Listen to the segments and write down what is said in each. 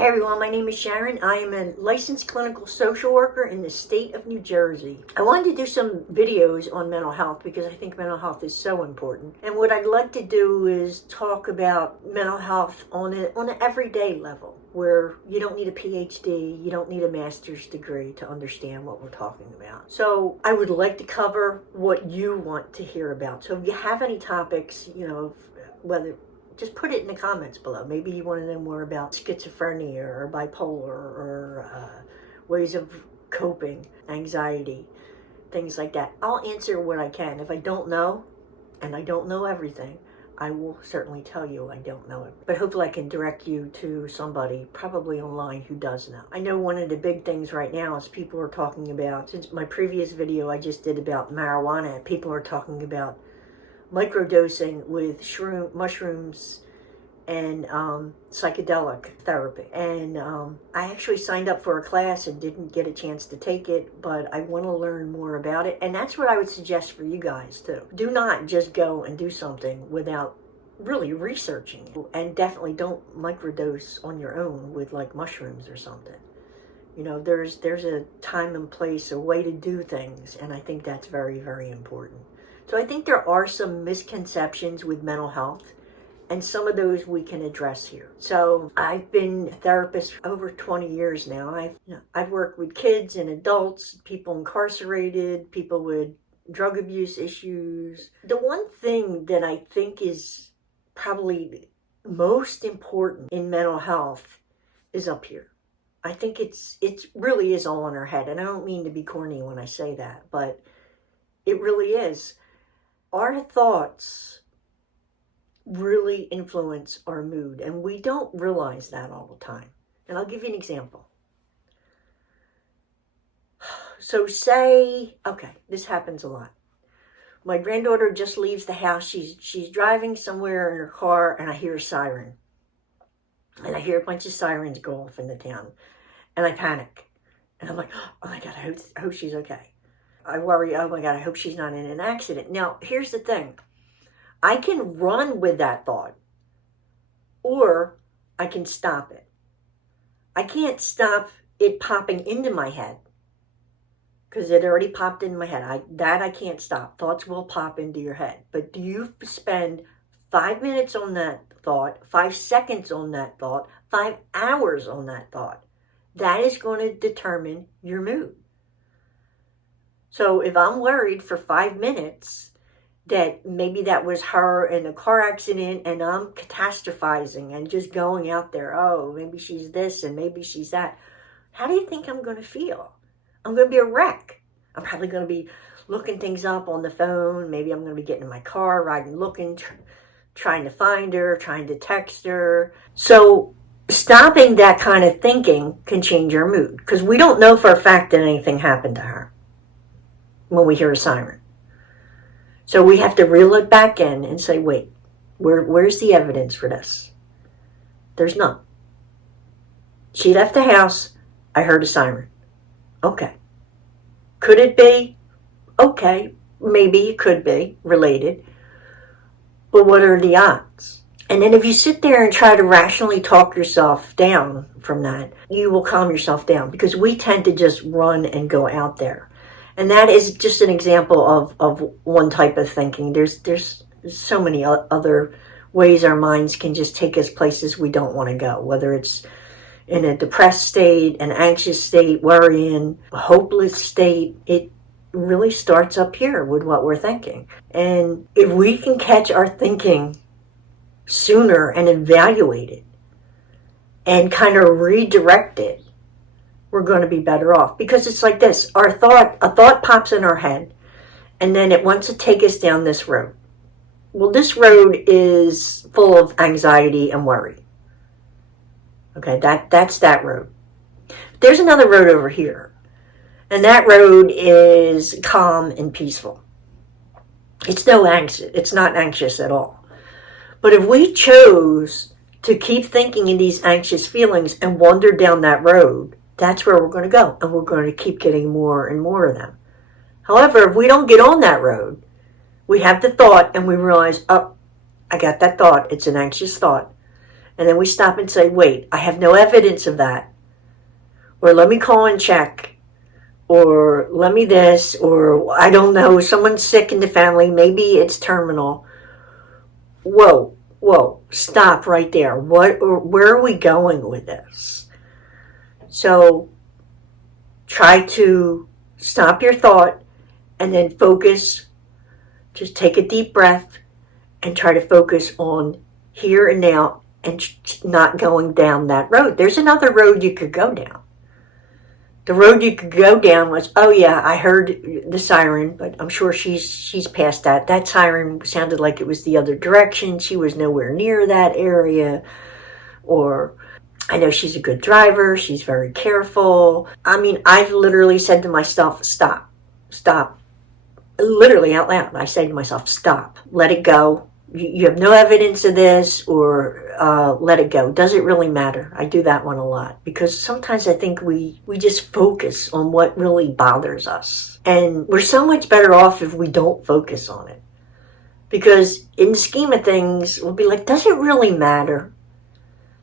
Hi everyone, my name is Sharon. I am a licensed clinical social worker in the state of New Jersey. I wanted to do some videos on mental health because I think mental health is so important. And what I'd like to do is talk about mental health on an everyday level where you don't need a PhD, you don't need a master's degree to understand what we're talking about. So I would like to cover what you want to hear about. So if you have any topics, whether just put it in the comments below. Maybe you want to know more about schizophrenia or bipolar or ways of coping, anxiety, things like that. I'll answer what I can. If I don't know, and I don't know everything, I will certainly tell you I don't know it. But hopefully I can direct you to somebody, probably online, who does know. I know one of the big things right now is people are talking about, since my previous video I just did about marijuana, people are talking about microdosing with mushrooms and psychedelic therapy. And I actually signed up for a class and didn't get a chance to take it, but I want to learn more about it. And that's what I would suggest for you guys too. Do not just go and do something without really researching it. And definitely don't microdose on your own with like mushrooms or something. You know, there's a time and place, a way to do things, and I think that's very, very important. So I think there are some misconceptions with mental health, and some of those we can address here. So I've been a therapist for over 20 years now. I've worked with kids and adults, people incarcerated, people with drug abuse issues. The one thing that I think is probably most important in mental health is up here. I think it really is all in our head. And I don't mean to be corny when I say that, but it really is. Our thoughts really influence our mood, and we don't realize that all the time. And I'll give you an example. So say, okay, this happens a lot. My granddaughter just leaves the house. She's driving somewhere in her car, and I hear a siren. And I hear a bunch of sirens go off in the town. And I panic. And I'm like, oh my God, I hope she's okay. I worry, oh my God, I hope she's not in an accident. Now, here's the thing. I can run with that thought, or I can stop it. I can't stop it popping into my head because it already popped in my head. I can't stop. Thoughts will pop into your head. But do you spend 5 minutes on that thought, 5 seconds on that thought, 5 hours on that thought? That is going to determine your mood. So if I'm worried for 5 minutes that maybe that was her in a car accident and I'm catastrophizing and just going out there, oh, maybe she's this and maybe she's that, how do you think I'm going to feel? I'm going to be a wreck. I'm probably going to be looking things up on the phone. Maybe I'm going to be getting in my car, riding, looking, trying to find her, trying to text her. So stopping that kind of thinking can change our mood because we don't know for a fact that anything happened to her when we hear a siren. So we have to reel it back in and say, wait, where's the evidence for this? There's none. She left the house. I heard a siren. Okay. Could it be? Okay. Maybe it could be related. But what are the odds? And then if you sit there and try to rationally talk yourself down from that, you will calm yourself down because we tend to just run and go out there. And that is just an example of one type of thinking. There's so many other ways our minds can just take us places we don't want to go, whether it's in a depressed state, an anxious state, worrying, a hopeless state. It really starts up here with what we're thinking. And if we can catch our thinking sooner and evaluate it and kind of redirect it, we're going to be better off. Because it's like this, a thought pops in our head, and then it wants to take us down this road. Well, this road is full of anxiety and worry. Okay, that's that road. There's another road over here, and that road is calm and peaceful. It's not anxious at all. But if we chose to keep thinking in these anxious feelings and wander down that road, that's where we're going to go, and we're going to keep getting more and more of them. However, if we don't get on that road, we have the thought and we realize, oh, I got that thought. It's an anxious thought. And then we stop and say, wait, I have no evidence of that. Or let me call and check. Or let me this. Or I don't know, someone's sick in the family. Maybe it's terminal. Whoa, stop right there. Where are we going with this? So try to stop your thought and then focus. Just take a deep breath and try to focus on here and now and not going down that road. There's another road you could go down. The road you could go down was, oh yeah, I heard the siren, but I'm sure she's past that. That siren sounded like it was the other direction. She was nowhere near that area. Or I know she's a good driver. She's very careful. I mean, I've literally said to myself, stop. Literally out loud. I say to myself, stop, let it go. You have no evidence of this, or let it go. Does it really matter? I do that one a lot because sometimes I think we just focus on what really bothers us. And we're so much better off if we don't focus on it. Because in the scheme of things, we'll be like, does it really matter?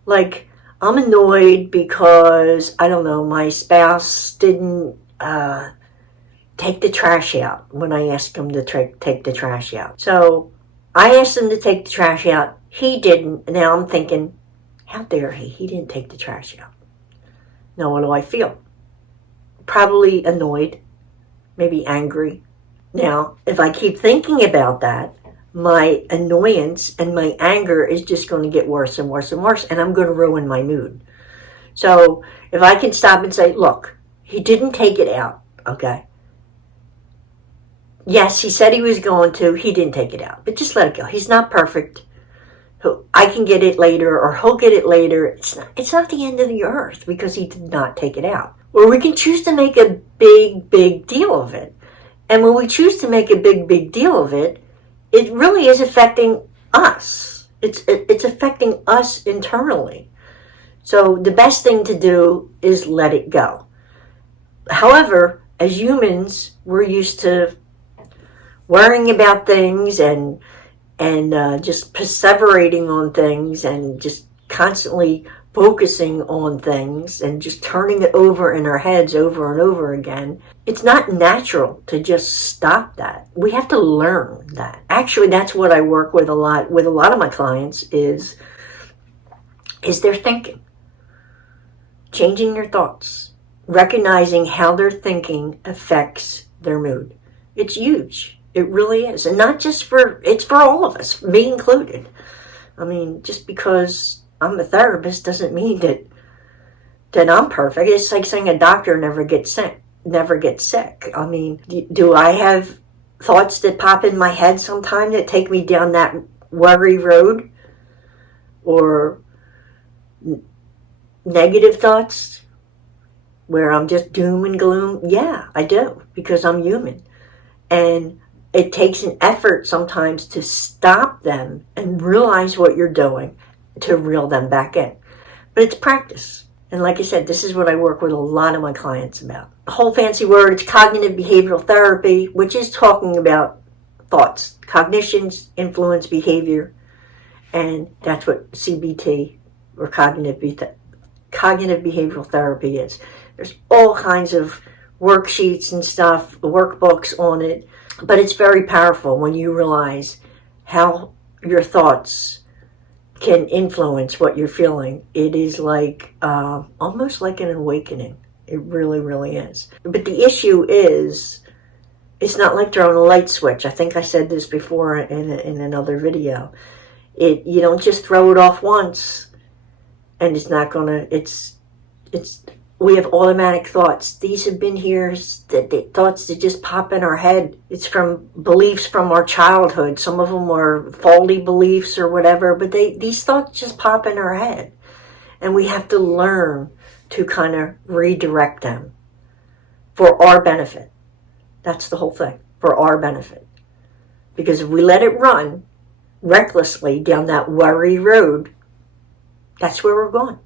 Like, I'm annoyed because, I don't know, my spouse didn't take the trash out when I asked him to take the trash out. So I asked him to take the trash out. He didn't. Now I'm thinking, how dare he? He didn't take the trash out. Now what do I feel? Probably annoyed, maybe angry. Now, if I keep thinking about that, my annoyance and my anger is just going to get worse and worse and worse, and I'm going to ruin my mood. So if I can stop and say, look, he didn't take it out, okay? Yes, he said he was going to. He didn't take it out. But just let it go. He's not perfect. I can get it later, or he'll get it later. It's not the end of the earth because he did not take it out. Or we can choose to make a big deal of it. And when we choose to make a big deal of it, it really is affecting us. It's affecting us internally. So the best thing to do is let it go. However, as humans, we're used to worrying about things and just perseverating on things and just constantly focusing on things and just turning it over in our heads over and over again. It's not natural to just stop that. We have to learn that. Actually, that's what I work with a lot of my clients is their thinking. Changing their thoughts. Recognizing how their thinking affects their mood. It's huge. It really is. And not just it's for all of us, me included. I mean, just because I'm a therapist doesn't mean that I'm perfect. It's like saying a doctor never gets sick. I mean, do I have thoughts that pop in my head sometime that take me down that worry road? Or negative thoughts where I'm just doom and gloom? Yeah, I do, because I'm human. And it takes an effort sometimes to stop them and realize what you're doing to reel them back in. But it's practice. And like I said, this is what I work with a lot of my clients about. A whole fancy word, it's cognitive behavioral therapy, which is talking about thoughts. Cognitions influence behavior. And that's what CBT, or cognitive behavioral therapy is. There's all kinds of worksheets and stuff, workbooks on it. But it's very powerful when you realize how your thoughts can influence what you're feeling. It is like almost like an awakening. It really, really is. But the issue is, it's not like throwing a light switch. I think I said this before in another video. You don't just throw it off once, and it's not gonna. We have automatic thoughts. These have been here, the thoughts that just pop in our head. It's from beliefs from our childhood. Some of them are faulty beliefs or whatever, but these thoughts just pop in our head. And we have to learn to kind of redirect them for our benefit. That's the whole thing, for our benefit. Because if we let it run recklessly down that worry road, that's where we're going.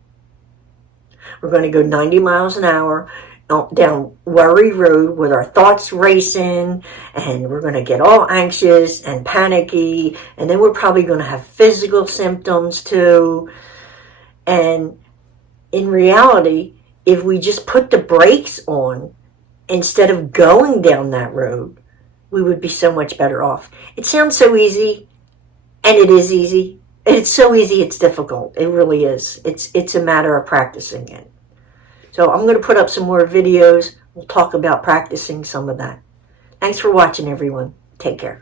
We're going to go 90 miles an hour down worry road with our thoughts racing, and we're going to get all anxious and panicky, and then we're probably going to have physical symptoms too. And in reality, if we just put the brakes on instead of going down that road, we would be so much better off. It sounds so easy, and it is easy. It's so easy, it's difficult. It really is. It's a matter of practicing it. So I'm going to put up some more videos. We'll talk about practicing some of that. Thanks for watching, everyone. Take care.